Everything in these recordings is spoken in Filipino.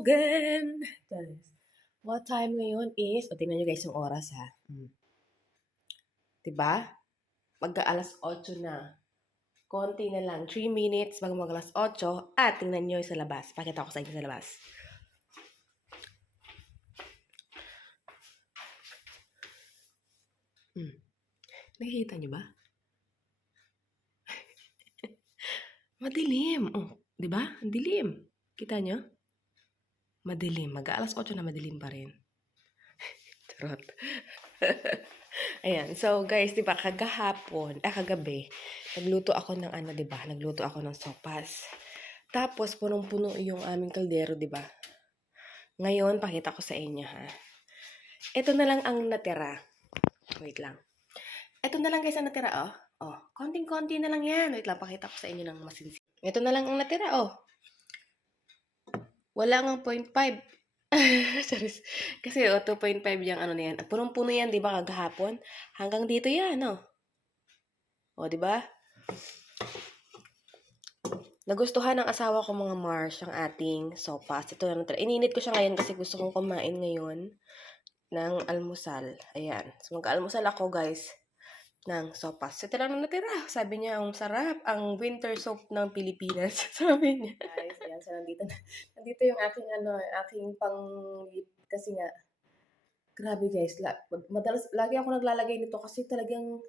again. What time ngayon is, tingnan nyo guys yung oras ha. Diba? Mag-aalas 8 na. Konti na lang. 3 minutes bago mag-alas 8. At tingnan nyo sa labas. Pakita ko sa inyo sa labas. Nakikita nyo ba? Madilim. Oh, diba? Ang dilim. Kita nyo? Madilim. Mag-aalas 8 na madilim pa rin. Charot. Ayan. So, guys, diba, kagabi, nagluto ako ng diba? Nagluto ako ng sopas. Tapos, punong-puno yung aming kaldero, diba? Ngayon, pakita ko sa inyo, ha? Ito na lang ang natira. Wait lang. Ito na lang, guys, ang natira, oh. Oh, konting-konti na lang yan. Wait lang, pakita ko sa inyo ng masinsin. Ito na lang ang natira, oh. Wala ngang 0.5. Kasi 2.5 yung ano na yan. Punong-puno yan, di ba, kagahapon? Hanggang dito yan, no? O, di ba? Nagustuhan ng asawa ko mga Mars ang ating sopas. Ito na natira. Ininit ko siya ngayon kasi gusto kong kumain ngayon ng almusal. Ayan. So, mag-almusal ako, guys, ng sopas. Ito lang na natira. Sabi niya, ang sarap. Ang winter soup ng Pilipinas. Sabi niya. Guys, ayan. So, nandito yung aking, aking pang-lip. Kasi nga, grabe guys. Madalas, lagi ako naglalagay nito kasi talagang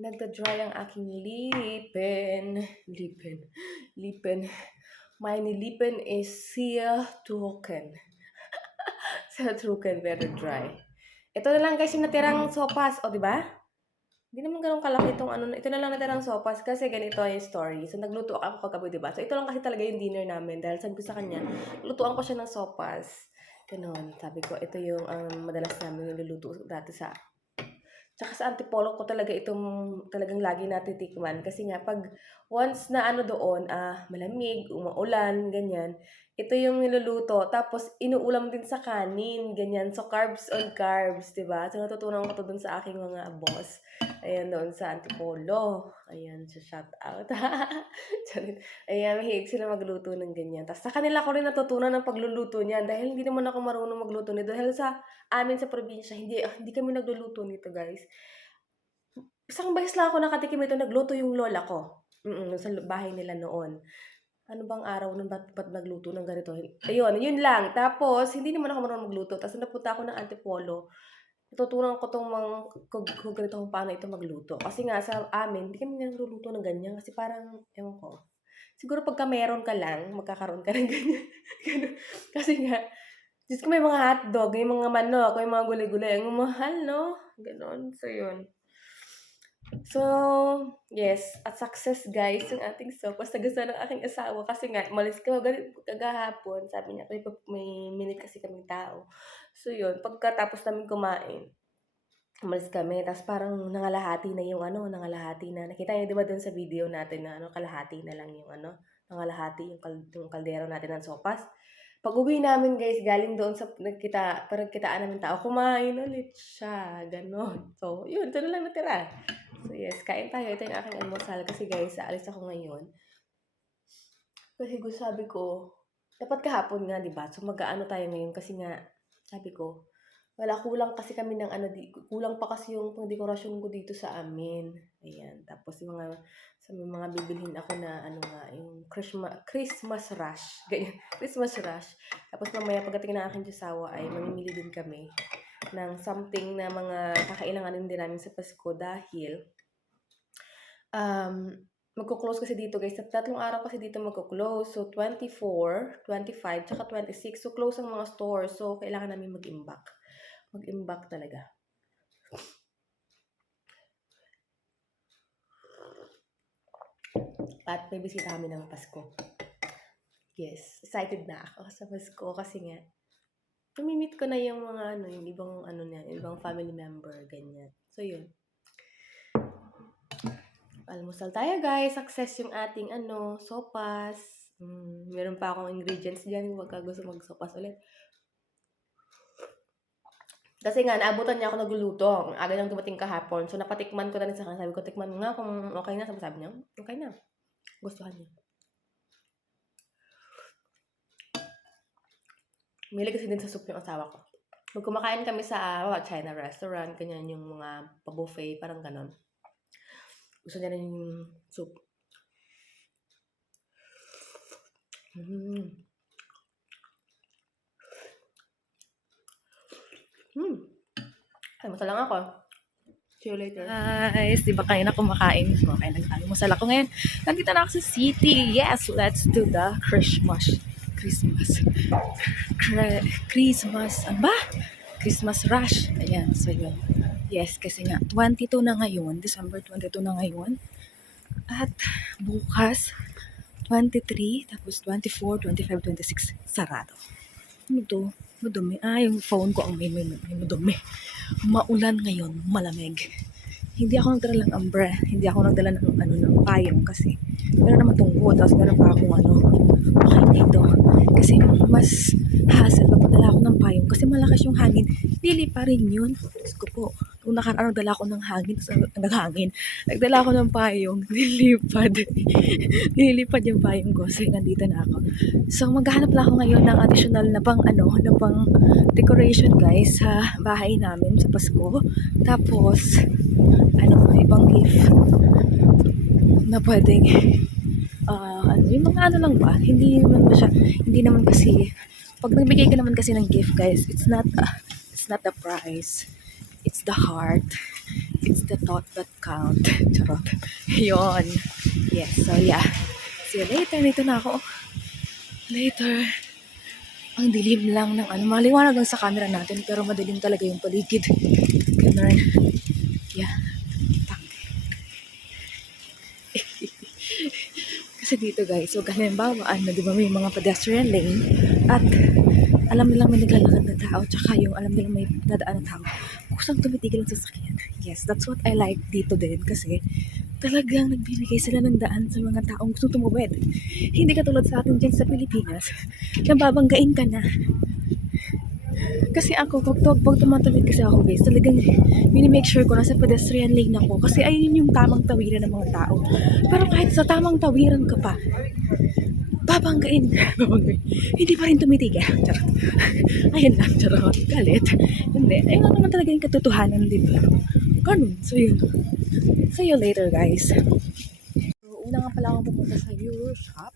nagda-dry ang aking lipin. My lipin is Siya-Truken. Siya-Truken, very dry. Ito na lang guys yung natirang sopas. O, diba? Hindi naman ganun kalaki itong ito na lang natirang sopas kasi ganito yung story. So, nagluto ako kagabi, diba? So, ito lang kasi talaga yung dinner namin dahil sabi ko sa kanya, lutuan ko siya ng sopas. Ganon. Sabi ko, ito yung madalas namin niluluto dati sa tsaka sa Antipolo ko talaga itong talagang lagi natitikman. Kasi nga, pag once na doon, malamig, umuulan, ganyan, ito yung niluluto. Tapos, inuulam din sa kanin, ganyan. So, carbs on carbs, diba? So, natutunan ko to dun sa aking mga boss. Ayan, doon sa Antipolo. Ayan, shout out. Ayan, mahilig sila magluto ng ganyan. Tapos, sa kanila ko rin natutunan ng pagluluto niyan. Dahil hindi naman ako marunong magluto nito. Dahil sa amin sa probinsya, hindi kami nagluluto nito, guys. Isang beses lang ako nakatikim ito, nagluto yung lola ko. Sa bahay nila noon. Ano bang araw nun, ba't nagluto ng ganito? Ayun, yun lang. Tapos, hindi naman ako marunong magluto. Tapos, napunta ako ng Antipolo. Natutunan ko kung ganito kung paano ito magluto. Kasi nga, sa amin, hindi kami nagluluto ng ganyan. Kasi parang, ewan ko. Siguro pagka meron ka lang, magkakaroon ka ng ganyan. Kasi nga, Diyos ko, may mga hotdog, may mga manok, may mga gulay-gulay. Ang mahal, no? Ganon. So, yun. So, yes. At success, guys, yung ating sopas. Nagustuhan ng aking asawa. Kasi nga, malis ko kagahapon. Sabi niya, may minute kasi kaming tao. So, yun. Pagkatapos namin kumain, umalis kami. Tapos parang nangalahati na yung nangalahati na. Nakita niyo, di ba dun sa video natin na kalahati na lang yung nangalahati yung kaldero natin ng sopas. Pag-uwi namin, guys, galing doon sa kitaan namin tao, kumain ulit siya. Ganon. So, yun. Ito na lang natira. So, yes. Kain tayo. Ito yung aking almusal. Kasi, guys, aalis ako ngayon. Kasi sabi ko, dapat kahapon nga, diba? So, mag-aano tayo ngayon. Kasi nga, sabi ko, kulang kasi kami ng kulang pa kasi yung pang-dekorasyon ko dito sa amin. Ayan. Tapos, sa mga bibilhin ako na, yung Christmas rush. Ganyan. Christmas rush. Tapos, mamaya, pagdating na aking asawa, ay mamimili din kami ng something na mga kakailanganin din namin sa Pasko dahil, magko-close kasi dito, guys. Sa 3 araw kasi dito magko-close. So, 24, 25, tsaka 26. So, close ang mga stores. So, kailangan namin mag-imbak. Mag-imbak talaga. At may bisita kami ng Pasko. Yes, excited na ako sa Pasko kasi nga, tumimit ko na yung mga yung ibang family member, ganyan. So, yun. Almusal tayo, guys. Success yung ating sopas. Meron pa akong ingredients dyan. Huwag ka gusto mag-sopas ulit. Kasi nga, naabutan niya ako nagluluto. Ang aga nang dumating kahapon. So, napatikman ko na rin sa kanya. Sabi ko, tikman mo nga kung okay na. Sabi niya, okay na. Gustuhan niya. Mahilig kasi din sa soup yung asawa ko. Pag kumakain kami sa China restaurant, ganyan yung mga pa-buffet, parang ganon. Gusto niya rin yung soup. Mm. Mm. Almusal lang ako. See you later. Guys, di ba kayo na kumakain? Kumakain na almusal ako ngayon. Nandito na ako sa city. Yes, let's do the Christmas. Christmas. Christmas. Ano ba? Christmas rush. Ayan, so yun. Yes, kasi nga, 22 na ngayon. December 22 na ngayon. At bukas, 23, tapos 24, 25, 26, sarado. Ano to? Madumi. Ah, yung phone ko ang may madumi. Maulan ngayon, malamig. Hindi ako nagdala ng umbrella, hindi ako nagdala ng payong kasi meron naman tungkod, tapos meron pa akong okay dito. Kasi mas hassle pag padala ako ng payong kasi malakas yung hangin, lili pa rin yun. Diyos ko po, kung nakaraan nagdala ako ng hangin, nagdala ako ng payong, nilipad yung payong ko, so nandito na ako. So maghahanap lang ako ngayon ng additional na pang decoration guys sa bahay namin sa Pasko. Tapos ibang gift na pwedeng yung mga lang ba, hindi naman kasi pag nagbigay ka naman kasi ng gift guys, it's not the price, it's the heart, it's the thought that count. Charot. Yon. Yes, so yeah, see you later. Nito na ako later. Ang dilim lang ng maliwanag lang sa camera natin pero madilim talaga yung paligid. Ganun. Yeah. Kasi dito guys, so halimbawa, di ba may mga pedestrian lane at alam nilang may naglalakad na tao tsaka yung alam nilang may dadaan na tao. Kusang tumitigil ang sasakyan. Yes, that's what I like dito din kasi talagang nagbibigay sila ng daan sa mga taong gusto tumawid. Hindi katulad sa atin dyan sa Pilipinas, nababanggain ka na. Kasi ako, pag tumatawid kasi ako guys, talagang minimake sure ko nasa pedestrian lane ako kasi ayun yung tamang tawiran ng mga tao. Pero kahit sa tamang tawiran ka pa, babanggain. Hindi pa rin tumitigil. Charot. Ayun lang, charot. Galit. Hindi. Ayun lang naman talaga yung katotohanan, di ba? Ganun. So yun. See you later guys. So, una nga pala akong pumunta sa Euro shop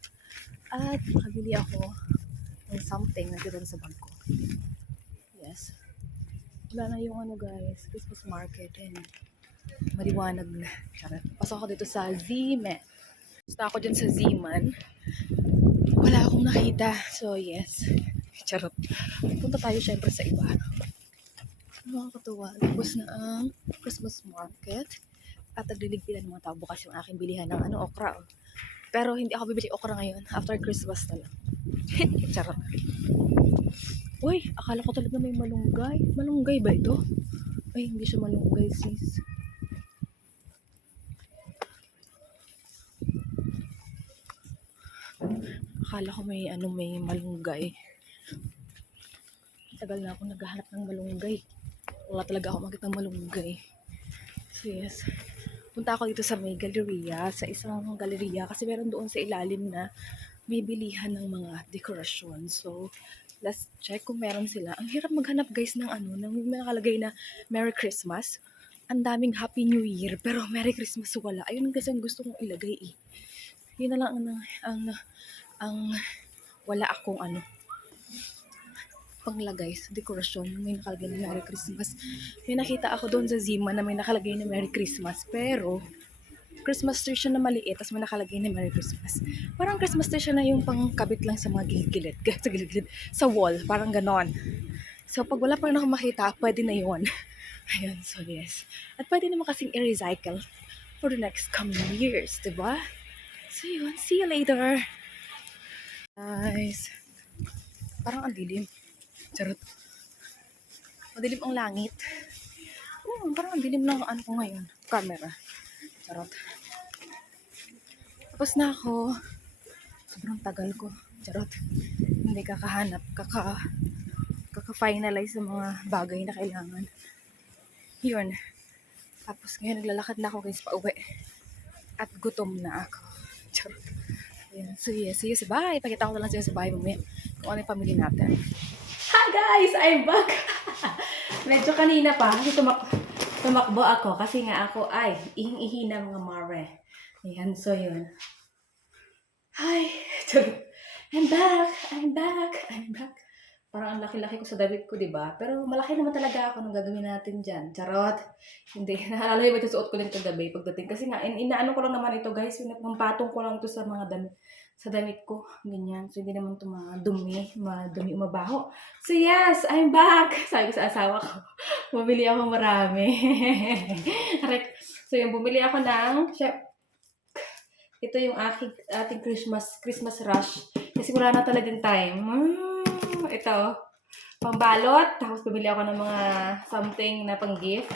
at nakabili ako ng something na dito sa bag ko. Yes. Wala na yung guys, Christmas market and maliwanag na. Charot. Pasok ako dito sa Z-Man. Basta ako dyan sa Z-Man. Wala akong nakita. So yes. Charot. Punta tayo syempre sa iba. Nakakatuwa. Tapos na ang Christmas market. At nagliligpilan ng mga tao bukas yung aking bilihan ng okra. Pero hindi ako bibili okra ngayon. After Christmas na lang. Charot. Uy, akala ko talaga may malunggay. Malunggay ba ito? Ay, hindi siya malunggay, sis. Akala ko may malunggay. Tagal na ako naghahanap ng malunggay. Wala talaga ako makita ng malunggay. So yes. Punta ako dito sa may galleria, sa isang galleria kasi meron doon sa ilalim na may bilihan ng mga dekorasyon. So, let's check kung meron sila. Ang hirap maghanap guys ng nang may nakalagay na Merry Christmas. Ang daming Happy New Year, pero Merry Christmas wala. Ayun kasi ang gusto kong ilagay eh. Yun na lang ang wala akong panglagay sa dekorasyon. May nakalagay na Merry Christmas. May nakita ako doon sa Zima na may nakalagay na Merry Christmas, pero Christmas tree siya na maliit, tapos may nakalagay na Merry Christmas. Parang Christmas tree siya na yung pangkabit lang sa mga gilid-gilid, sa wall, parang ganon. So, pag wala pa rin ako makita, pwede na yun. Ayun, so yes. At pwede naman kasing i-recycle for the next coming years, diba? So yun, see you later. Guys, parang ang dilim. Charot. Madilim ang langit. Parang ang dilim ng ko ngayon. Camera. Charot. Tapos na ako. Sobrang tagal ko. Charot. Hindi kakahanap. Kaka-finalize sa mga bagay na kailangan. Yun. Tapos ngayon naglalakad na ako guys pa uwi. At gutom na ako. Charot. Ayan. So yes, see you sa bahay. Pakita ko na lang sa'yo sa bahay mamaya. Kung ano yung pamili natin. Guys, I'm back! Medyo kanina pa, kasi tumakbo ako. Kasi nga ako ay ihing-ihi na mga mare. Ayan, so yun. Hi! I'm back! I'm back! I'm back! Parang ang laki-laki ko sa damit ko, diba? Pero malaki naman talaga ako nung gagawin natin dyan. Charot! Hindi. Naalala yung suot ko din ito gabi pagdating. Kasi nga, inaano ko lang naman ito, guys. Yung patong ko lang ito sa mga damit. Sa damit ko. Ganyan. So, hindi naman ito madumi, mabaho. So, yes! I'm back! Sabi ko sa asawa ko. Bumili ako marami. So, yung bumili ako ng... Ito yung ating Christmas rush. Kasi wala na talagang time. Ito, pambalot. Tapos bumili ako ng mga something na pang-gift.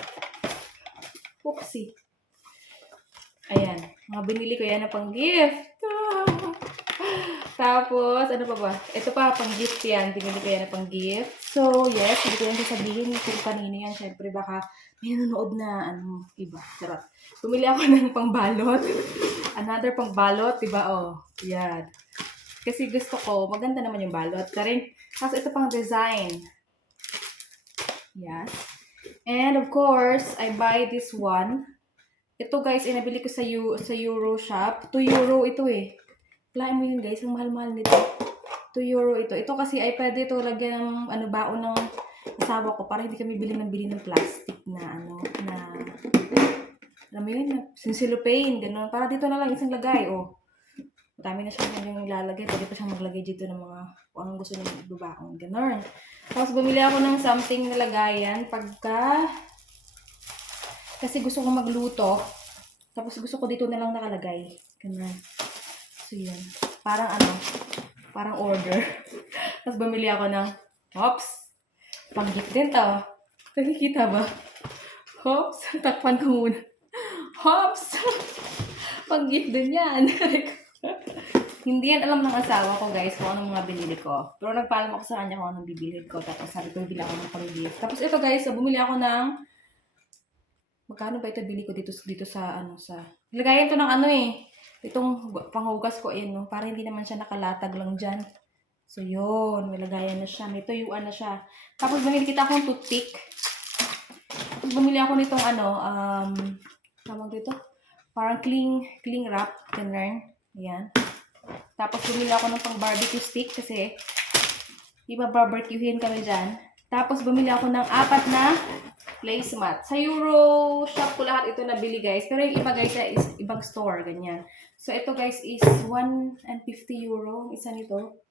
Oopsie. Ayan. Mga binili ko yan na pang-gift. Tapos, ano pa ba? Ito pa, pang-gift yan. Binili ko yan na pang-gift. So, yes, hindi ko yan sasabihin kung kanino yan. Siyempre, baka may nanonood na, iba. Charot. Bumili ako ng pangbalot. Another pangbalot, diba? Oh, yan. Kasi gusto ko, maganda naman yung balot. Tapos ito pang design. Yes. And of course, I buy this one. Ito guys, inabili ko sa Euro shop. 2 euro ito eh. Kalahin mo yun guys, ang mahal-mahal nito. 2 euro ito. Ito kasi ay pwede ito lagyan ng baon ng asawa ko para hindi kami bili ng plastic na alam mo yun, sinsilopane, gano'n. Para dito na lang isang lagay, oh. Madami na siya yung ilalagay. Pwede pa siyang maglagay dito ng mga kung anong gusto niya magbabaon. Gano'n. Tapos bumili ako ng something na lagayan kasi gusto ko magluto. Tapos gusto ko dito na lang nakalagay. Gano'n. So, yun. Parang order. Tapos bumili ako ng pang-gift din to. Nakikita ba? Takpan ko muna. Pang-gift din yan. Hindi yan alam ng asawa ko guys kung anong mga binili ko. Pero nagpaalam ako sa kanya kung anong bibilhin ko. Tapos sabi ko bibili ako ng pang-gift. Tapos ito guys, bumili ako ng magkano ba ito bili ko dito sa lagayan to ng itong panghugas ko no? Para hindi naman siya nakalatag lang dyan. So yun, may lagayan na siya. May tuyuan na siya. Tapos bumili kita akong toothpick. Tapos bumili ako nitong tawag dito? Parang cling wrap. Ganun. Ayan. Tapos bumili ako ng pang barbecue stick kasi iba barbecuehin kami dyan. Tapos bumili ako ng 4 na placemat. Sa Euro shop ko lahat ito nabili guys. Pero yung iba guys is ibang store. Ganyan. So ito guys is 150 euro. Isa nito.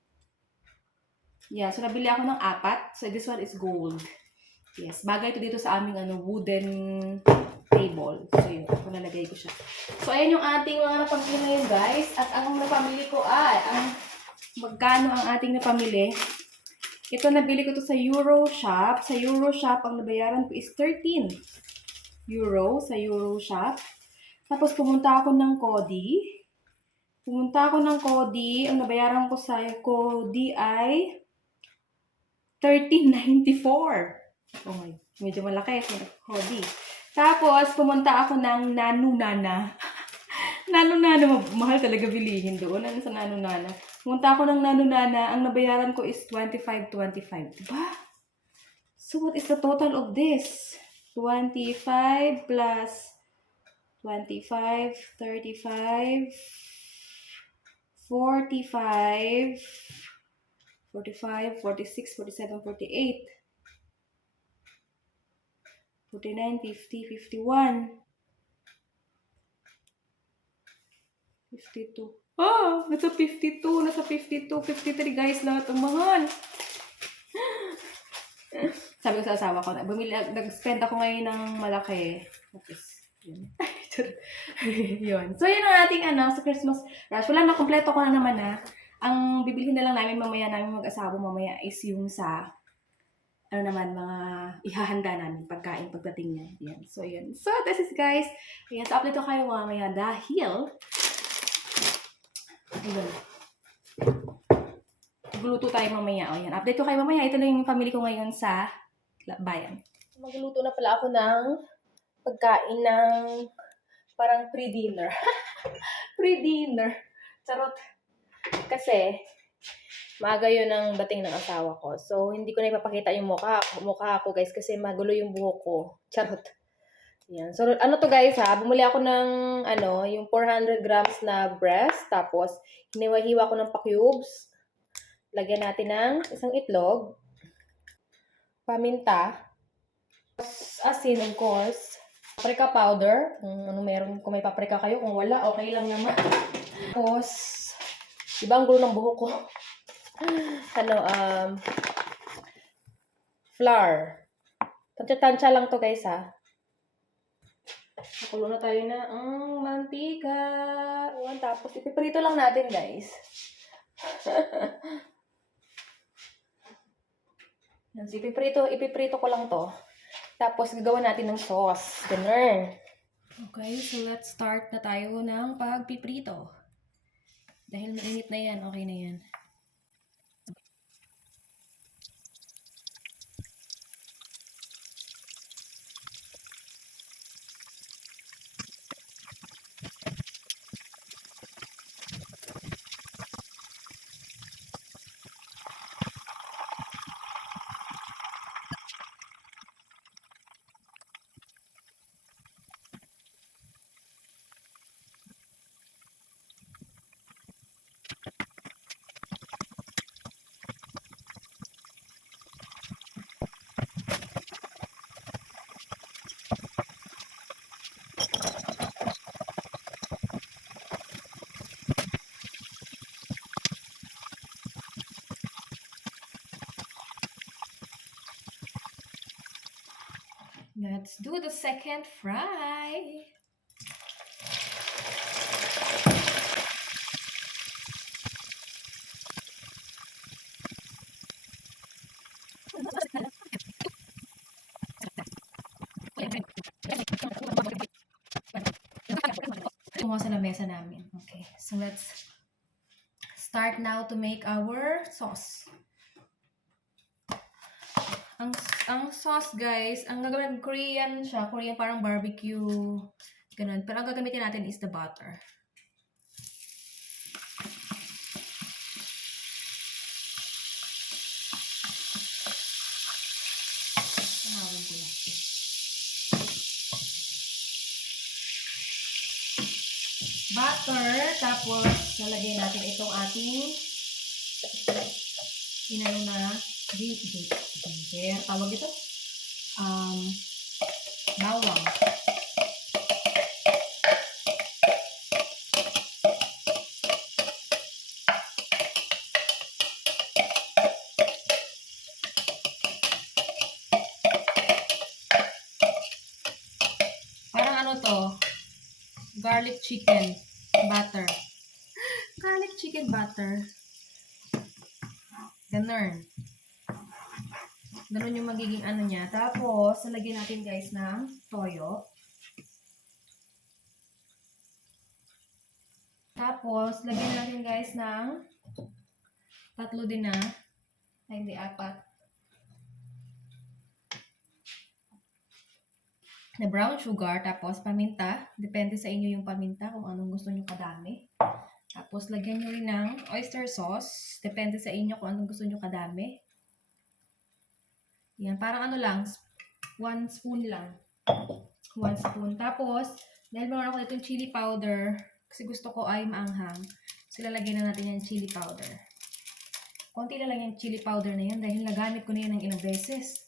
Yeah. So nabili ako ng 4. So this one is gold. Yes. Bagay ito dito sa aming wooden table. So yun. Nalagay ko siya. So ayan yung ating mga napamili ngayon guys. At ang napamili ko ay magkano ang ating napamili. Ito nabili ko to sa Euro shop. Sa Euro shop ang nabayaran ko is 13 euro sa Euro shop. Tapos pumunta ako ng Cody. Ang nabayaran ko sa Cody ay 13.94. Oh my, medyo malaki sa Cody. Tapos pumunta ako ng Nanu-Nana. Nanu-Nana, mahal talaga bilihin doon. Ano sa Nanu-Nana? Pumunta ako ng Nanu-Nana, ang nabayaran ko is 25.25. Diba? So what is the total of this? 25 plus 25, 35, 45, 45, 46, 47, 48, 49, 50, 51, 52. Nasa 52, 53 guys, lahat ang mahal. Sabi ko sa asawa ko, nag-spend ako ngayon ng malaki. Tapos, yun. Yun. So, yun ang ating sa Christmas rush. Wala na, kompleto ko na naman Ang bibilhin na lang namin mag-asawa mamaya is yung sa mga ihahanda namin pagkain pagdating niya. Yan. So, yun. So, this is guys. Ayan, so update ko kayo mamaya dahil ayun. Magluto tayo mamaya. O, yan. Update ko kayo mamaya. Ito lang yung pamili ko ngayon sa bayan. Magluto na pala ako ng pagkain ng parang pre-dinner. Pre-dinner. Charot. Kasi, Maaga yun ang dating ng asawa ko. So, hindi ko na ipapakita yung mukha ko guys kasi magulo yung buhok ko. Charot. Yan. So, ano to guys ha? Bumili ako ng yung 400 grams na breast. Tapos, hiniwa-hiwa ko ng pa-cubes. Lagyan natin ng isang itlog. Paminta. Asin, of course. Paprika powder. Kung may paprika kayo. Kung wala, okay lang naman. Tapos, diba ang gulo ng buhok ko? Flour. Tansya-tansya lang to guys ha. Nakulo na tayo na ang mantika. Tapos ipiprito lang natin guys. Yan, so, ipiprito ko lang to. Tapos gagawa natin ng sauce. Ganun. Okay, so let's start na tayo ng pagpiprito. Dahil mainit na yan, okay na yan. Let's do the second fry. Tungo sa lamesa namin. Okay, so let's start now to make our sauce. Ang sauce, guys, ang gagawin, Korean siya. Korean parang barbecue. Ganun. Pero ang gagamitin natin is the butter. Butter. Tapos, lalagyan natin itong ating na ginger. Tawag ito? Bawang. Parang ano to? Garlic chicken butter. Garlic chicken butter. Ganun. Ganun yung magiging ano niya. Tapos, lagyan natin guys ng toyo. Tapos, lagyan natin guys ng 3 din na. Ay, hindi, 4. Na brown sugar. Tapos, paminta. Depende sa inyo yung paminta kung anong gusto nyo kadami. Tapos, lagyan nyo rin ng oyster sauce. Depende sa inyo kung anong gusto nyo kadami. Yan, parang ano lang, 1 spoon lang. 1 spoon. Tapos, dahil meron ako itong chili powder, kasi gusto ko ay maanghang. So, lalagyan na natin yung chili powder. Konti na lang yung chili powder na yan dahil nagamit ko na yan ng ilang beses.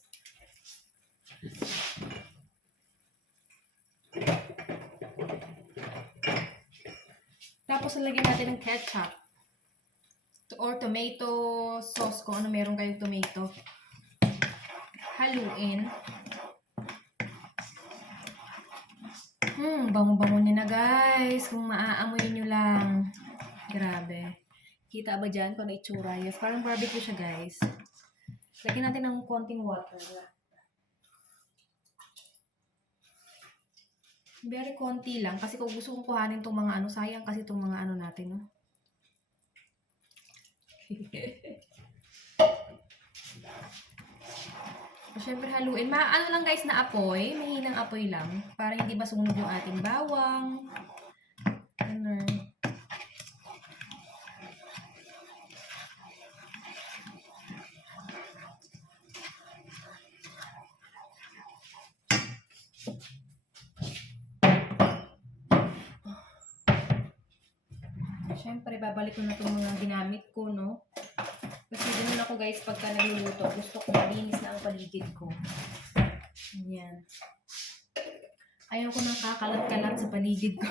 Tapos, lalagyan natin ng ketchup. Or tomato sauce kung ano meron kayong tomato. Haluin. Bango-bango niya na guys. Kung maaamoy nyo lang. Grabe. Kita ba dyan kung ano itsura? Yes, parang barbecue siya guys. Lagyan natin ng konting water. Very konti lang. Kasi kung gusto kong kuhanin itong mga ano, sayang kasi itong mga ano natin. No? Siyempre haluin. Ano lang guys na apoy. Mahinang apoy lang. Para hindi masunog yung ating bawang. Ganun. syempre, babalik ko na itong mga ginamit ko, no? Kasi ganun ako, guys, pagka nagluluto, gusto ko malinis na ang paligid ko. Ayan. Ayaw ko nang kakalat-kalat sa paligid ko.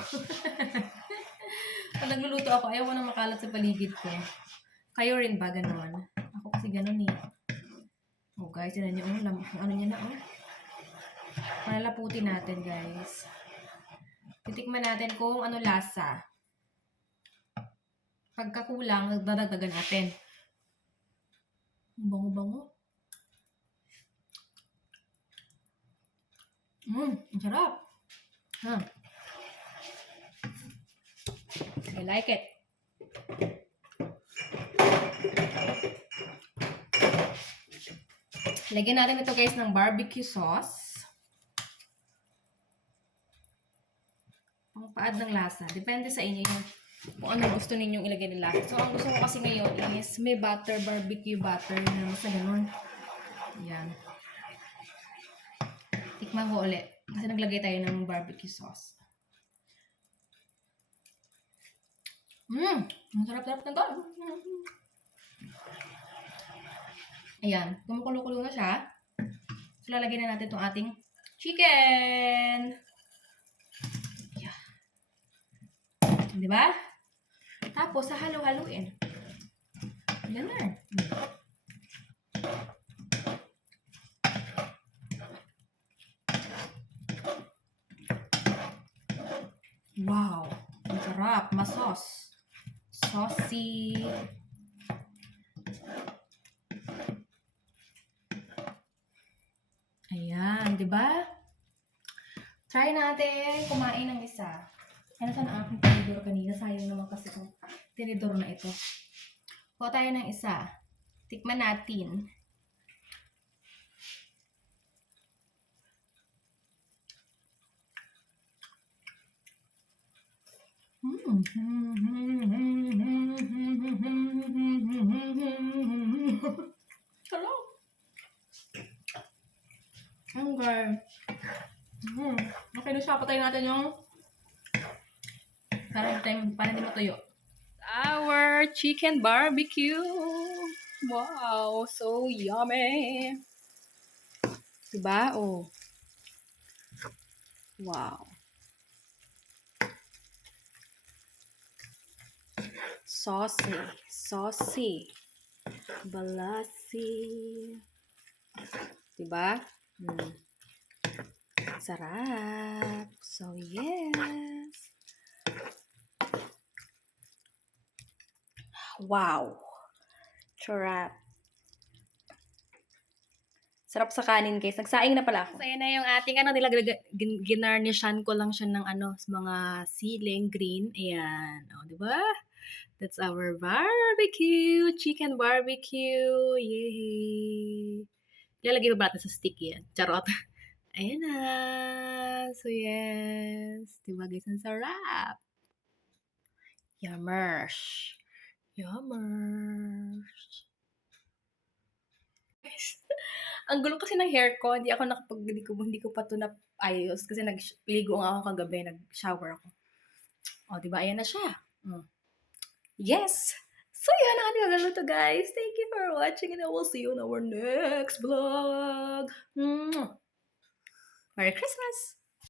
Pag nagluluto ako, ayaw ko nang makalat sa paligid ko. Kayo rin ba ganon? Ako kasi ganon eh. Oh guys, yun na yung ano niya na, oh. Malalaputin natin, guys. Titikman natin kung ano lasa. Pagkakulang, dadagdagan natin. Bango-bango. Ang sarap. Huh. I like it. Lagyan natin ito, guys, ng barbecue sauce. Ang paad ng lasa. Depende sa inyo yung kung ano gusto ninyong ilagay ng lasa. So, ang gusto ko kasi ngayon is may butter, barbecue butter na sa ganun. Yan. Tikman ko ulit. Kasi naglagay tayo ng barbecue sauce. Ang sarap-sarap na to. Ayan. Kumukulo-kulo na siya. So, lalagyan na natin itong ating chicken. Yeah. Diba? Tapos, halo-haluin. Yan na. Wow. Ang sarap. Masos. Saucy. Ayan, di ba? Try natin kumain ng isa. Ano saan ang aking tinidor kanina? Sayang naman kasi itong tinidor na ito. Kuha tayo ng isa. Tikman natin. Sarap. Okay. Okay, siya. Patayin natin yung para hindi matuyo. Our chicken barbecue. Wow, so yummy. Diba? Oh. Wow. Saucy. Saucy. Balasi. Diba? Sarap. So, yes. Wow. Sarap. Sarap sa kanin, guys. Nagsaing na pala ako. So, ayan na yung ating ginarnishan ko lang siya ng mga siling green. Ayan. O, diba? That's our barbecue. Chicken barbecue. Yay. Ilalagay pa ba natin sa stick yan? Charot. Ayan na. So, yes. Diba, guys? Ang sarap. Yummers. Yummers. Ang gulo kasi ng hair ko. Hindi ko pa ito ayos kasi nagligo nga ako kagabi. Nag-shower ako. O, diba? Ayan na siya. Yes! So, yan ang ating magluto, guys. Thank you for watching and I will see you in our next vlog. Merry Christmas!